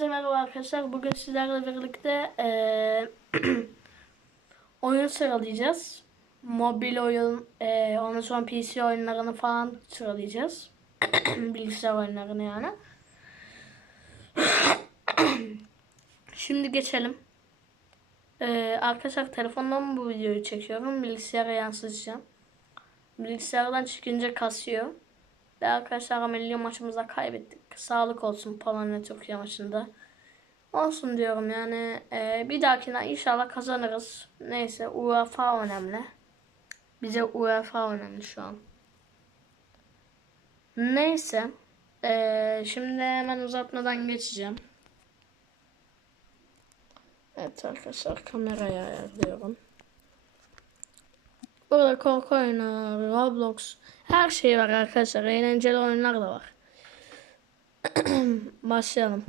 Hepinize merhaba arkadaşlar. Bugün sizlerle birlikte eee, oyun sıralayacağız. Mobil oyun, eee ondan sonra PC oyunlarını falan sıralayacağız. Bilgisayar oyunlarını yani. Şimdi geçelim. Eee, arkadaşlar telefondan bu videoyu çekiyorum. Bilgisayara yansıtacağım. Bilgisayardan çıkınca kasıyor. Ve arkadaşlar milli maçımızda kaybettik. Sağlık olsun Polonya Türkiye maçında. Olsun diyorum yani. Ee, bir dahakine inşallah kazanırız. Neyse UEFA önemli. Bize UEFA önemli şu an. Neyse. Ee, şimdi hemen uzatmadan geçeceğim. Evet arkadaşlar kamerayı ayarlıyorum. Burada korku oyunu, Roblox, her şey var arkadaşlar. Eğlenceli oyunlar da var. Başlayalım.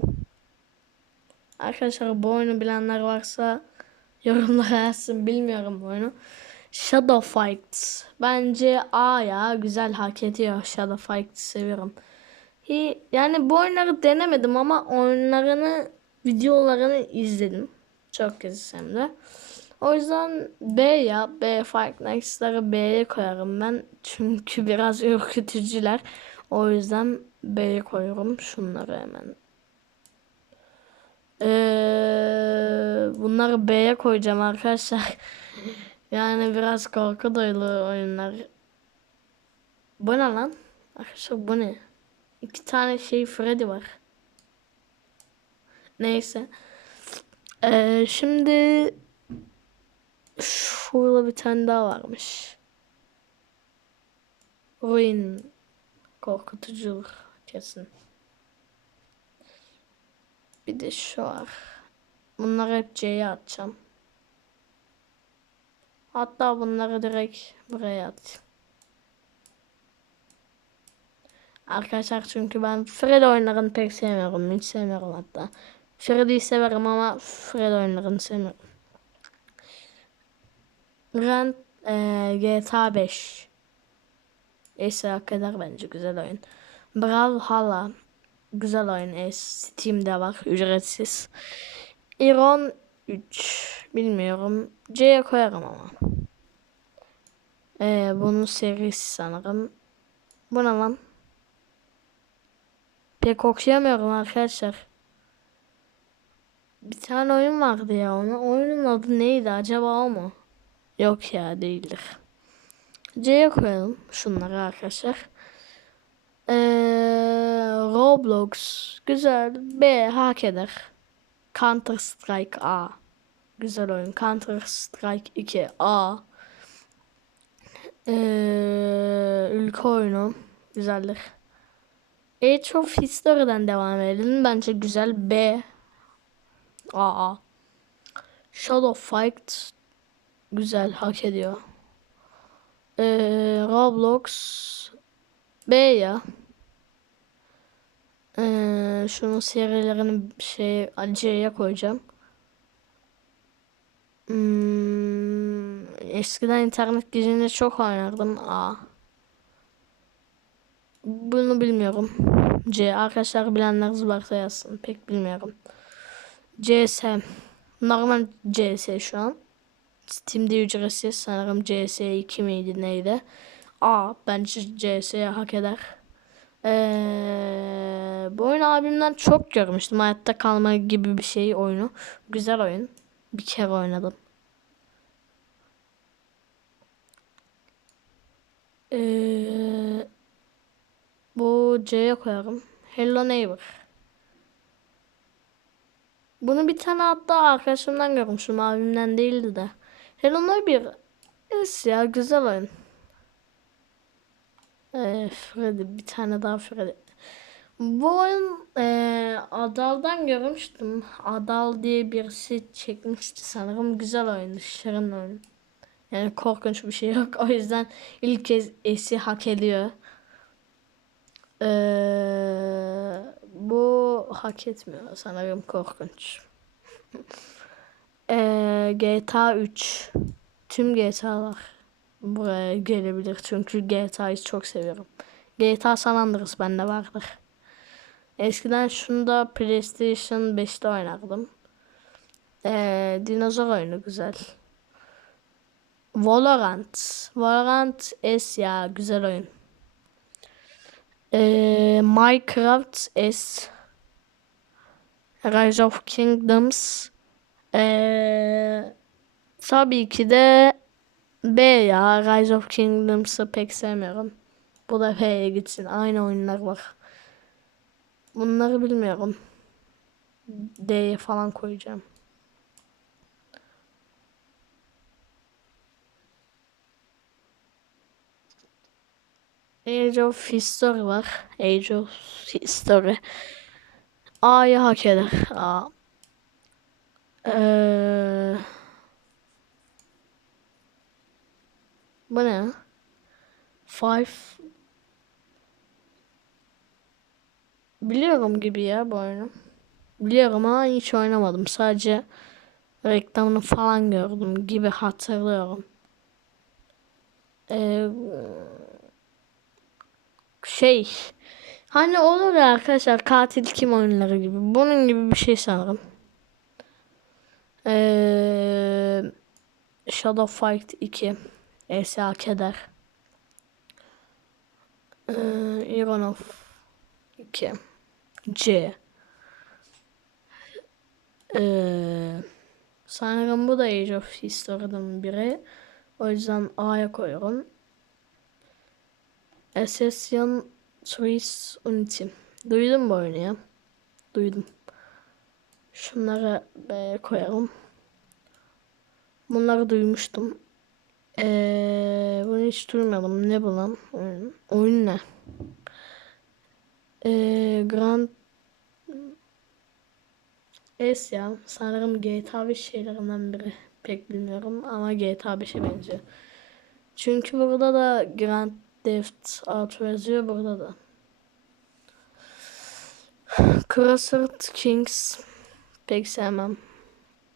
Arkadaşlar bu oyunu bilenler varsa yorumlara yazsın. Bilmiyorum bu oyunu. Shadow Fight. Bence A ya. Güzel hak ediyor. Shadow Fight seviyorum. Yani bu oyunları denemedim ama oyunlarını, videolarını izledim. Çok hem de. O yüzden B ya. B Fight Next'ları B'ye koyarım ben. Çünkü biraz ürkütücüler. O yüzden B'ye koyuyorum. Şunları hemen. Ee, bunları B'ye koyacağım arkadaşlar. yani biraz korku dolu oyunlar. Bu ne lan? Arkadaşlar bu ne? İki tane şey Freddy var. Neyse. Ee, şimdi Şurada bir tane daha varmış. Ruin. Korkutuculuk kesin. Bir de şu var. Bunları hep C'ye atacağım. Hatta bunları direkt buraya at. Arkadaşlar çünkü ben Fred oyunlarını pek sevmiyorum. Hiç sevmiyorum hatta. Freddy'yi severim ama Fred oyunlarını sevmiyorum. Grand e, GTA 5. Neyse hak eder bence güzel oyun. Brawlhalla güzel oyun. E, Steam'de var ücretsiz. Iron 3 bilmiyorum. C'ye koyarım ama. E, bunun serisi sanırım. Bu ne lan? Pek okuyamıyorum arkadaşlar. Bir tane oyun vardı ya ona. Oyunun adı neydi acaba o mu? Yok ya değildir. C'ye koyalım şunları arkadaşlar. Ee, Roblox güzel. B hak eder. Counter Strike A. Güzel oyun. Counter Strike 2 A. Ee, ülke oyunu. Güzeldir. Age of History'den devam edelim. Bence güzel. B. A. Shadow Fight Güzel hak ediyor. Ee, Roblox B ya. Ee, şunun serilerini şey C'ye koyacağım. Hmm, eskiden internet gecinde çok oynardım. A. Bunu bilmiyorum. C. Arkadaşlar bilenler varsa yazsın. Pek bilmiyorum. CS. Normal CS şu an. Steam'de ücretsiz sanırım CS2 miydi neydi? A bence CS hak eder. Ee, bu oyunu abimden çok görmüştüm. Hayatta kalma gibi bir şey oyunu. Güzel oyun. Bir kere oynadım. Ee, bu C'ye koyarım. Hello Neighbor. Bunu bir tane hatta arkadaşımdan görmüştüm. Abimden değildi de. Hello Neighbor. Es ya güzel oyun. Ee, Freddy bir tane daha Freddy. Bu oyun e, Adal'dan görmüştüm. Adal diye birisi çekmişti sanırım. Güzel oyundu. Şirin oyun. Yani korkunç bir şey yok. O yüzden ilk kez esi hak ediyor. Ee, bu hak etmiyor sanırım korkunç. Ee, GTA 3. Tüm GTA'lar buraya gelebilir. Çünkü GTA'yı çok seviyorum. GTA San Andreas bende vardır. Eskiden şunda PlayStation 5'te oynardım. Ee, dinozor oyunu güzel. Valorant. Valorant S ya güzel oyun. Ee, Minecraft S. Rise of Kingdoms. Ee, tabii ki de B ya. Rise of Kingdoms'ı pek sevmiyorum. Bu da B'ye gitsin. Aynı oyunlar var. Bunları bilmiyorum. D'ye falan koyacağım. Age of History var. Age of History. A'yı hak eder. A. Ee, bu ne? Five. Biliyorum gibi ya bu oyunu. Biliyorum ama hiç oynamadım. Sadece reklamını falan gördüm gibi hatırlıyorum. Ee, şey hani olur ya arkadaşlar katil kim oyunları gibi. Bunun gibi bir şey sanırım. Ee, Shadow Fight 2 Esa Keder ee, Ironov 2 C ee, sanırım bu da Age of History'den biri. O yüzden A'ya koyuyorum. Assassin Trees Unity. Duydun mu oyunu ya? Duydum. Şunları B'ye koyalım. Bunları duymuştum. Ee, bunu hiç duymadım. Ne bu lan? Oyun, ne? Ee, Grand S ya. Sanırım GTA 5 şeylerinden biri. Pek bilmiyorum ama GTA 5'e benziyor. Çünkü burada da Grand Theft Auto yazıyor burada da. Crossed Kings pek sevmem.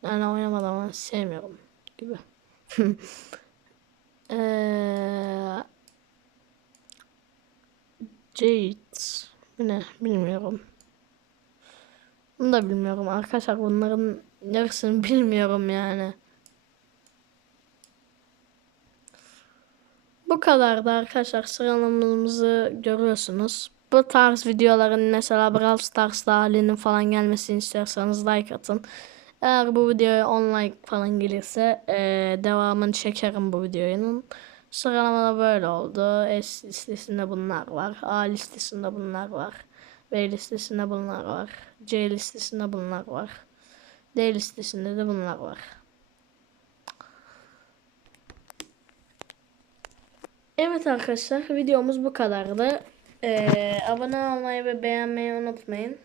Yani oynamadım ama sevmiyorum gibi. Eee Jade bu ne bilmiyorum. Bunu da bilmiyorum arkadaşlar bunların yarısını bilmiyorum yani. Bu kadar da arkadaşlar sıralamamızı görüyorsunuz. Bu tarz videoların mesela Brawl Stars'ta halinin falan gelmesini istiyorsanız like atın. Eğer bu videoya 10 like falan gelirse eee, devamını çekerim bu videonun. Sıralamada böyle oldu. S listesinde bunlar var. A listesinde bunlar var. B listesinde bunlar var. C listesinde bunlar var. D listesinde de bunlar var. Evet arkadaşlar videomuz bu kadardı. Ee, abone olmayı ve beğenmeyi unutmayın.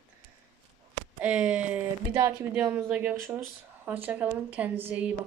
Ee, bir dahaki videomuzda görüşürüz. Hoşçakalın. Kendinize iyi bakın.